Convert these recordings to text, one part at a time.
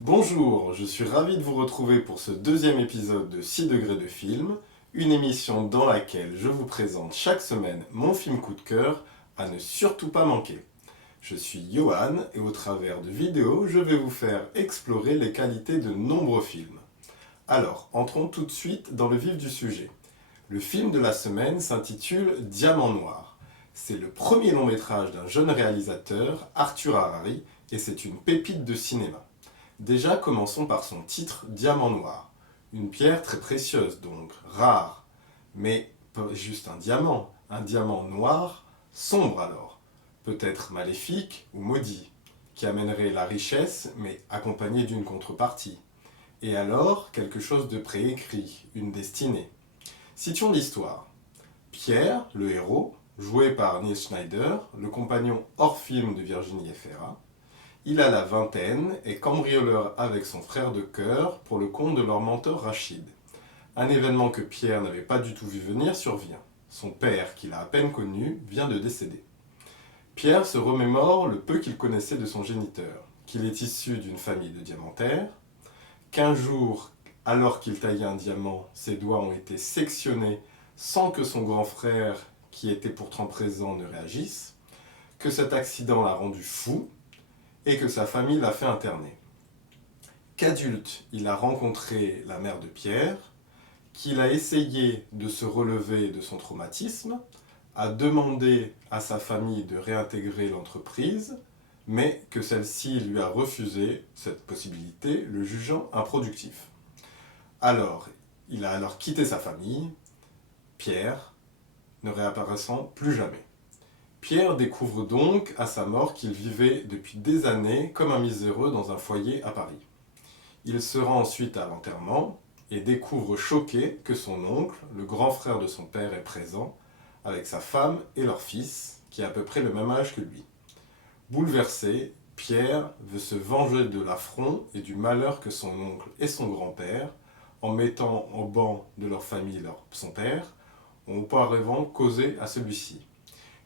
Bonjour, je suis ravi de vous retrouver pour ce deuxième épisode de 6 degrés de film, une émission dans laquelle je vous présente chaque semaine mon film coup de cœur à ne surtout pas manquer. Je suis Johan et au travers de vidéos, je vais vous faire explorer les qualités de nombreux films. Alors, entrons tout de suite dans le vif du sujet. Le film de la semaine s'intitule Diamant Noir. C'est le premier long métrage d'un jeune réalisateur, Arthur Harari, et c'est une pépite de cinéma. Déjà, commençons par son titre Diamant Noir. Une pierre très précieuse donc, rare, mais pas juste un diamant noir, sombre alors, peut-être maléfique ou maudit, qui amènerait la richesse mais accompagné d'une contrepartie. Et alors, quelque chose de préécrit, une destinée. Citions l'histoire. Pierre, le héros, joué par Neil Schneider, le compagnon hors film de Virginie Efira, il a la vingtaine et cambrioleur avec son frère de cœur pour le compte de leur mentor Rachid. Un événement que Pierre n'avait pas du tout vu venir survient. Son père, qu'il a à peine connu, vient de décéder. Pierre se remémore le peu qu'il connaissait de son géniteur, qu'il est issu d'une famille de diamantaires, qu'un jour, alors qu'il taillait un diamant, ses doigts ont été sectionnés sans que son grand frère, qui était pourtant présent, ne réagisse, que cet accident l'a rendu fou et que sa famille l'a fait interner. Qu'adulte, il a rencontré la mère de Pierre, qu'il a essayé de se relever de son traumatisme, a demandé à sa famille de réintégrer l'entreprise, mais que celle-ci lui a refusé cette possibilité, le jugeant improductif. Alors, il a alors quitté sa famille, Pierre, ne réapparaissant plus jamais. Pierre découvre donc à sa mort qu'il vivait depuis des années comme un miséreux dans un foyer à Paris. Il se rend ensuite à l'enterrement et découvre choqué que son oncle, le grand frère de son père, est présent, avec sa femme et leur fils, qui a à peu près le même âge que lui. Bouleversé, Pierre veut se venger de l'affront et du malheur que son oncle et son grand-père, en mettant au banc de leur famille son père, ont auparavant causé à celui-ci.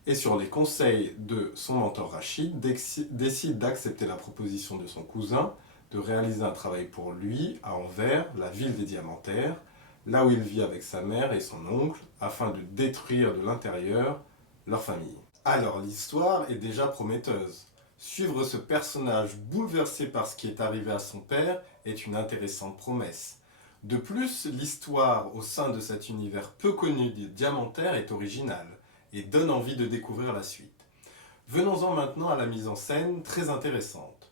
Et sur les conseils de son mentor Rachid, décide d'accepter la proposition de son cousin de réaliser un travail pour lui à Anvers, la ville des diamantaires, là où il vit avec sa mère et son oncle, afin de détruire de l'intérieur leur famille. Alors l'histoire est déjà prometteuse. Suivre ce personnage bouleversé par ce qui est arrivé à son père est une intéressante promesse. De plus, l'histoire au sein de cet univers peu connu des diamantaires est originale et donne envie de découvrir la suite. Venons-en maintenant à la mise en scène très intéressante.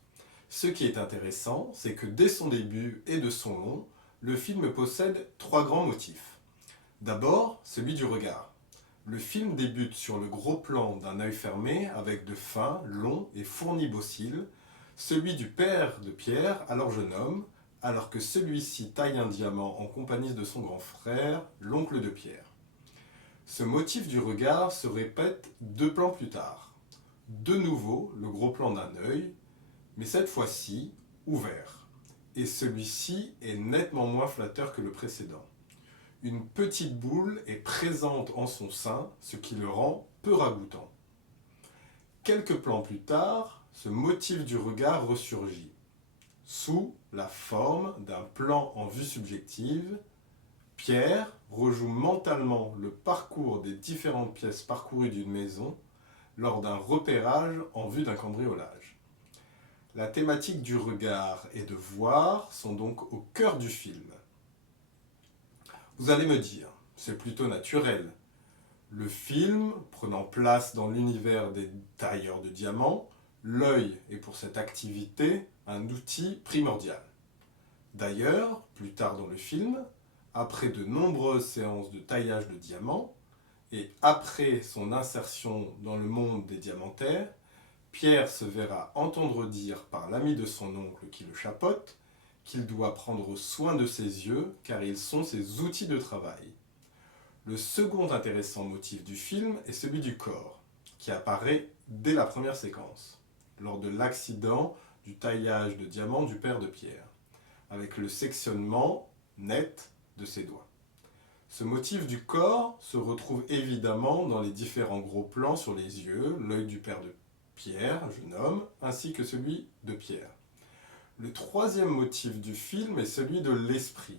Ce qui est intéressant, c'est que dès son début et de son long, le film possède trois grands motifs. D'abord, celui du regard. Le film débute sur le gros plan d'un œil fermé avec de fins, longs et fournis beaux cils, celui du père de Pierre, alors jeune homme, alors que celui-ci taille un diamant en compagnie de son grand frère, l'oncle de Pierre. Ce motif du regard se répète deux plans plus tard. De nouveau, le gros plan d'un œil, mais cette fois-ci ouvert. Et celui-ci est nettement moins flatteur que le précédent. Une petite boule est présente en son sein, ce qui le rend peu ragoûtant. Quelques plans plus tard, ce motif du regard ressurgit, sous la forme d'un plan en vue subjective. Pierre rejoue mentalement le parcours des différentes pièces parcourues d'une maison lors d'un repérage en vue d'un cambriolage. La thématique du regard et de voir sont donc au cœur du film. Vous allez me dire, c'est plutôt naturel. Le film, prenant place dans l'univers des tailleurs de diamants, l'œil est pour cette activité un outil primordial. D'ailleurs, plus tard dans le film, après de nombreuses séances de taillage de diamants, et après son insertion dans le monde des diamantaires, Pierre se verra entendre dire par l'ami de son oncle qui le chapeaute qu'il doit prendre soin de ses yeux car ils sont ses outils de travail. Le second intéressant motif du film est celui du corps, qui apparaît dès la première séquence, lors de l'accident du taillage de diamants du père de Pierre, avec le sectionnement net de ses doigts. Ce motif du corps se retrouve évidemment dans les différents gros plans sur les yeux, l'œil du père de Pierre, jeune homme, ainsi que celui de Pierre. Le troisième motif du film est celui de l'esprit.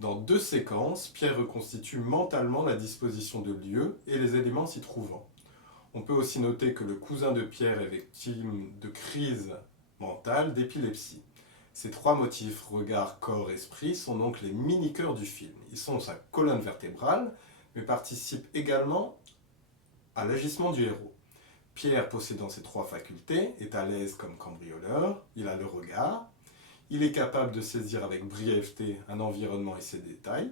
Dans 2 séquences, Pierre reconstitue mentalement la disposition de lieu et les éléments s'y trouvant. On peut aussi noter que le cousin de Pierre est victime de crise mentale, d'épilepsie. Ces 3 motifs, regard, corps, esprit, sont donc les mini-cœurs du film. Ils sont sa colonne vertébrale, mais participent également à l'agissement du héros. Pierre, possédant ces 3 facultés, est à l'aise comme cambrioleur, il a le regard, il est capable de saisir avec brièveté un environnement et ses détails,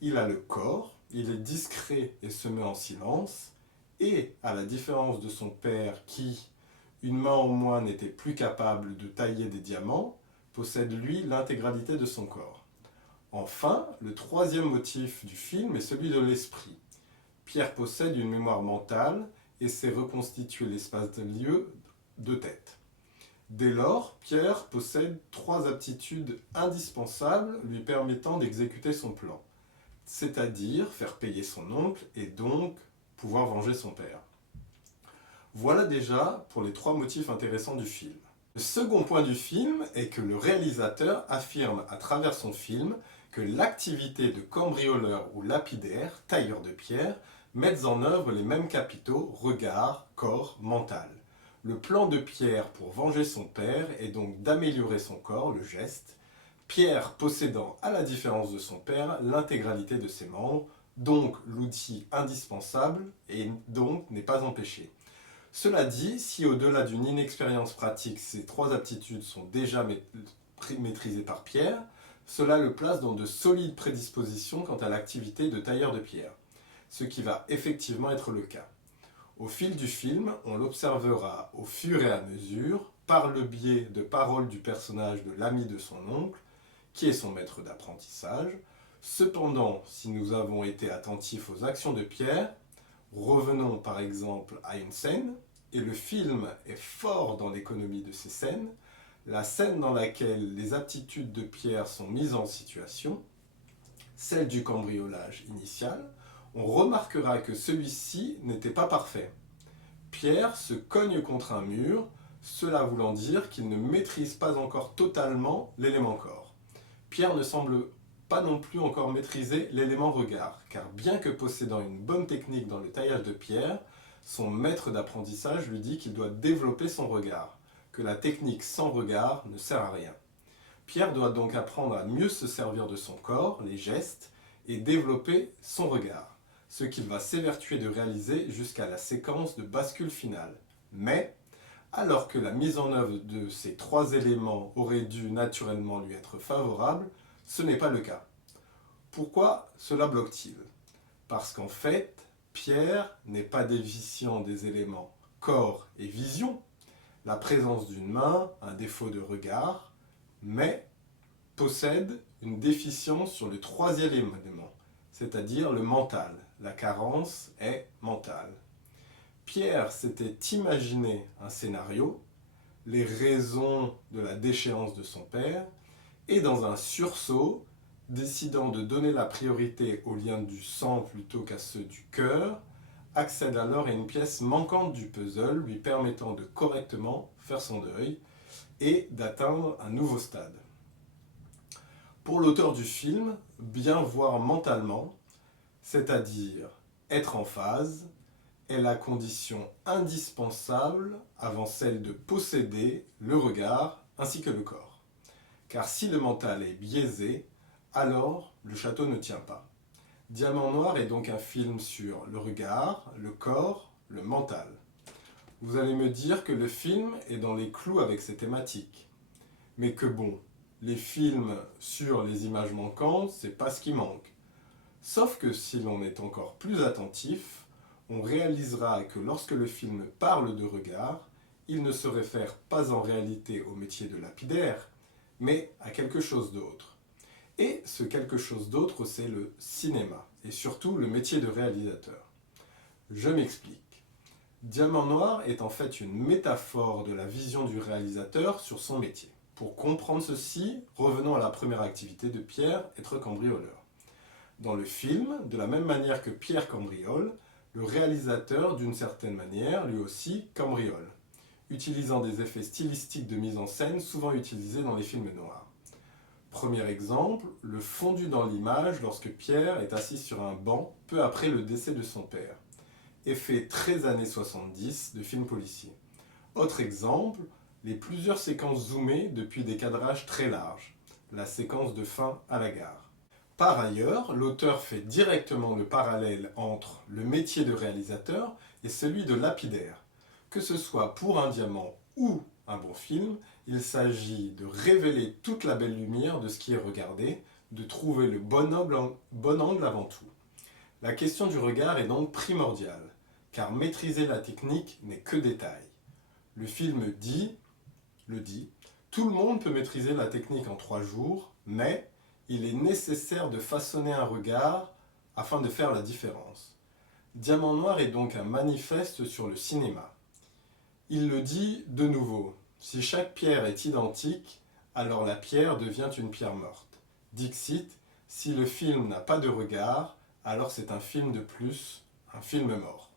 il a le corps, il est discret et se met en silence, et, à la différence de son père qui, une main en moins, n'était plus capable de tailler des diamants, possède lui l'intégralité de son corps. Enfin, le troisième motif du film est celui de l'esprit. Pierre possède une mémoire mentale et sait reconstituer l'espace de lieu de tête. Dès lors, Pierre possède 3 aptitudes indispensables lui permettant d'exécuter son plan, c'est-à-dire faire payer son oncle et donc pouvoir venger son père. Voilà déjà pour les 3 motifs intéressants du film. Le second point du film est que le réalisateur affirme à travers son film que l'activité de cambrioleur ou lapidaire, tailleur de pierre, met en œuvre les mêmes capitaux, regard, corps, mental. Le plan de Pierre pour venger son père est donc d'améliorer son corps, le geste, Pierre possédant, à la différence de son père, l'intégralité de ses membres, donc l'outil indispensable et donc n'est pas empêché. Cela dit, si au-delà d'une inexpérience pratique, ces 3 aptitudes sont déjà maîtrisées par Pierre, cela le place dans de solides prédispositions quant à l'activité de tailleur de pierre, ce qui va effectivement être le cas. Au fil du film, on l'observera au fur et à mesure, par le biais de paroles du personnage de l'ami de son oncle, qui est son maître d'apprentissage. Cependant, si nous avons été attentifs aux actions de Pierre, revenons par exemple à une scène, et le film est fort dans l'économie de ces scènes, la scène dans laquelle les aptitudes de Pierre sont mises en situation, celle du cambriolage initial, on remarquera que celui-ci n'était pas parfait. Pierre se cogne contre un mur, cela voulant dire qu'il ne maîtrise pas encore totalement l'élément corps. Pierre ne semble pas non plus encore maîtriser l'élément regard, car bien que possédant une bonne technique dans le taillage de pierre, son maître d'apprentissage lui dit qu'il doit développer son regard, que la technique sans regard ne sert à rien. Pierre doit donc apprendre à mieux se servir de son corps, les gestes, et développer son regard, ce qu'il va s'évertuer de réaliser jusqu'à la séquence de bascule finale. Mais, alors que la mise en œuvre de ces 3 éléments aurait dû naturellement lui être favorable, ce n'est pas le cas. Pourquoi cela bloque-t-il? Parce qu'en fait, Pierre n'est pas déficient des éléments corps et vision, la présence d'une main, un défaut de regard, mais possède une déficience sur le 3e élément, c'est-à-dire le mental. La carence est mentale. Pierre s'était imaginé un scénario, les raisons de la déchéance de son père, et dans un sursaut, décidant de donner la priorité aux liens du sang plutôt qu'à ceux du cœur, accède alors à une pièce manquante du puzzle lui permettant de correctement faire son deuil et d'atteindre un nouveau stade. Pour l'auteur du film, bien voir mentalement, c'est-à-dire être en phase, est la condition indispensable avant celle de posséder le regard ainsi que le corps. Car si le mental est biaisé, alors le château ne tient pas. Diamant Noir est donc un film sur le regard, le corps, le mental. Vous allez me dire que le film est dans les clous avec ces thématiques. Mais que bon, les films sur les images manquantes, c'est pas ce qui manque. Sauf que si l'on est encore plus attentif, on réalisera que lorsque le film parle de regard, il ne se réfère pas en réalité au métier de lapidaire, mais à quelque chose d'autre. Et ce quelque chose d'autre, c'est le cinéma, et surtout le métier de réalisateur. Je m'explique. Diamant Noir est en fait une métaphore de la vision du réalisateur sur son métier. Pour comprendre ceci, revenons à la première activité de Pierre, être cambrioleur. Dans le film, de la même manière que Pierre cambriole, le réalisateur, d'une certaine manière, lui aussi cambriole. utilisant des effets stylistiques de mise en scène souvent utilisés dans les films noirs. Premier exemple, le fondu dans l'image lorsque Pierre est assis sur un banc peu après le décès de son père. Effet très années 70 de films policiers. Autre exemple, les plusieurs séquences zoomées depuis des cadrages très larges. La séquence de fin à la gare. Par ailleurs, l'auteur fait directement le parallèle entre le métier de réalisateur et celui de lapidaire. Que ce soit pour un diamant ou un bon film, il s'agit de révéler toute la belle lumière de ce qui est regardé, de trouver le bon angle avant tout. La question du regard est donc primordiale, car maîtriser la technique n'est que détail. Le film le dit, tout le monde peut maîtriser la technique en 3 jours, mais il est nécessaire de façonner un regard afin de faire la différence. Diamant Noir est donc un manifeste sur le cinéma. Il le dit de nouveau, si chaque pierre est identique, alors la pierre devient une pierre morte. Dixit, si le film n'a pas de regard, alors c'est un film de plus, un film mort.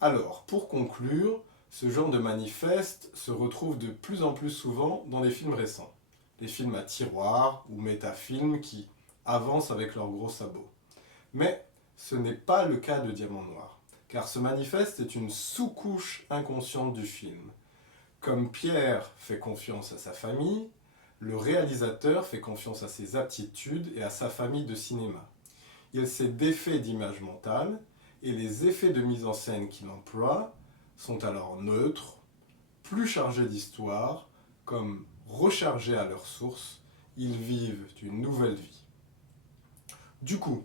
Alors, pour conclure, ce genre de manifeste se retrouve de plus en plus souvent dans les films récents. Les films à tiroir ou métafilms qui avancent avec leurs gros sabots. Mais ce n'est pas le cas de Diamant Noir, car ce manifeste est une sous-couche inconsciente du film. Comme Pierre fait confiance à sa famille, le réalisateur fait confiance à ses aptitudes et à sa famille de cinéma. Il sait d'effets d'image mentale, et les effets de mise en scène qu'il emploie sont alors neutres, plus chargés d'histoire, comme rechargés à leur source, ils vivent une nouvelle vie. Du coup,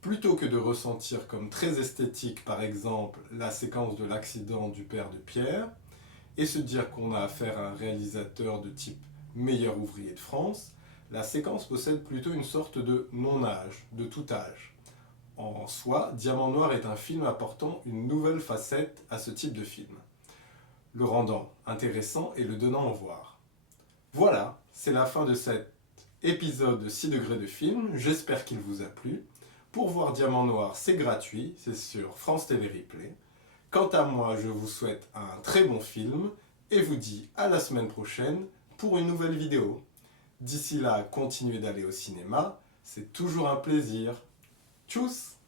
plutôt que de ressentir comme très esthétique, par exemple, la séquence de l'accident du père de Pierre, et se dire qu'on a affaire à un réalisateur de type meilleur ouvrier de France, la séquence possède plutôt une sorte de non-âge, de tout âge. En soi, Diamant Noir est un film apportant une nouvelle facette à ce type de film, le rendant intéressant et le donnant à voir. Voilà, c'est la fin de cet épisode de 6 degrés de film, j'espère qu'il vous a plu. Pour voir Diamant Noir, c'est gratuit, c'est sur France TV Replay. Quant à moi, je vous souhaite un très bon film et vous dis à la semaine prochaine pour une nouvelle vidéo. D'ici là, continuez d'aller au cinéma, c'est toujours un plaisir. Tchuss!